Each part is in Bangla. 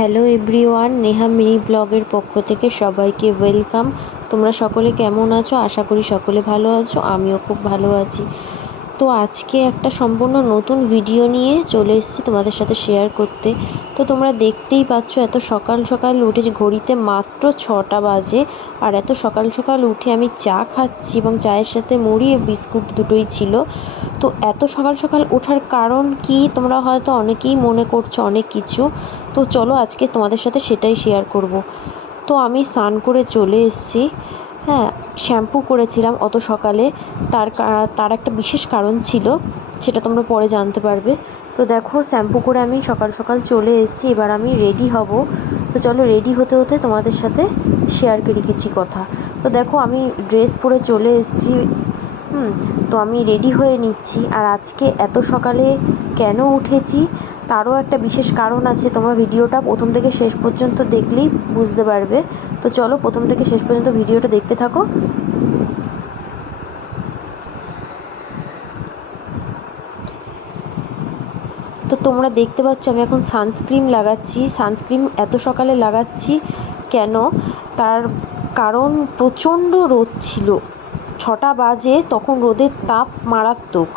হ্যালো এভরিওয়ান, নেহা মিনি ব্লগের পক্ষ থেকে সবাইকে ওয়েলকাম। তোমরা সকলে কেমন আছো? আশা করি সকলে ভালো আছো, আমিও খুব ভালো আছি। তো আজকে একটা সম্পূর্ণ নতুন ভিডিও নিয়ে চলে এসেছি তোমাদের সাথে শেয়ার করতে। তো তোমরা দেখতেই পাচ্ছ, এত সকাল সকাল উঠেছি, ঘড়িতে মাত্র 6টা বাজে। আর এত সকাল সকাল উঠে আমি চা খাচ্ছি এবং চায়ের সাথে মুড়ি ও বিস্কুট দুটোই ছিল। তো এত সকাল সকাল ওঠার কারণ কি তোমরা হয়তো অনেকেই মনে করছো অনেক কিছু। তো চলো আজকে তোমাদের সাথে সেটাই শেয়ার করব। তো আমি স্নান করে চলে এসেছি। হ্যাঁ, শ্যাম্পু করেছিলাম অত সকালে। তার একটা বিশেষ কারণ ছিল, সেটা তোমরা পরে জানতে পারবে। তো দেখো, শ্যাম্পু করে আমি সকাল সকাল চলে এসেছি। এবার আমি রেডি হব। তো চলো, রেডি হতে হতে তোমাদের সাথে শেয়ার করি কিছু কথা। তো দেখো, আমি ড্রেস পরে চলে এসেছি। তো আমি রেডি হয়ে নিচ্ছি। আর আজকে এত সকালে কেন উঠেছি তারও একটা বিশেষ কারণ আছে। তোমরা ভিডিওটা প্রথম থেকে শেষ পর্যন্ত দেখলেই বুঝতে পারবে। তো চলো, প্রথম থেকে শেষ পর্যন্ত ভিডিওটা দেখতে থাকো। তো তোমরা দেখতে পাচ্ছ আমি এখন সানস্ক্রিন লাগাচ্ছি। সানস্ক্রিন এত সকালে লাগাচ্ছি কেন, তার কারণ প্রচণ্ড রোদ ছিল। 6টা বাজে, তখন রোদের তাপ মারাত্মক।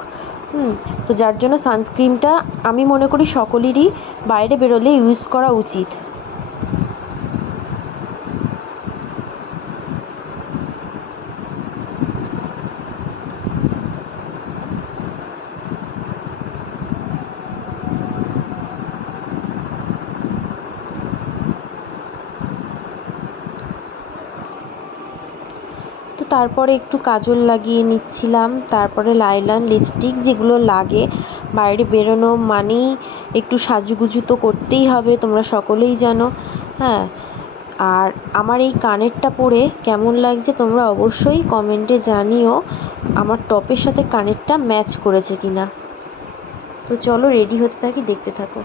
তো যার জন্য সানস্ক্রিনটা আমি মনে করি সকলেরই বাইরে বেরোলে ইউজ করা উচিত। তো তারপরে একটু কাজল লাগিয়ে নিচ্ছিলাম, তারপরে লাইলান লিপস্টিক, যেগুলো লাগে বাইরে বেরোনো মানেই একটু সাজুগুজু তো করতেই হবে, তোমরা সকলেই জানো। হ্যাঁ, আর আমার এই কানেরটা পরে কেমন লাগছে তোমরা অবশ্যই কমেন্টে জানিও, আমার টপের সাথে কানেরটা ম্যাচ করেছে কিনা। তো চলো রেডি হতে থাকি, দেখতে থাকো।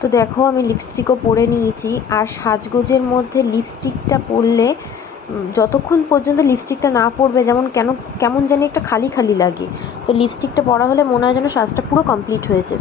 তো দেখো, আমি লিপস্টিকও পরে নিয়েছি। আর সাজগোজের মধ্যে লিপস্টিকটা পরলে যতক্ষণ পর্যন্ত লিপস্টিকটা না পরবে কেমন জানি একটা খালি খালি লাগে। তো লিপস্টিকটা পরা হলে মনে হয় যেন সাজটা পুরো কমপ্লিট হয়েছে।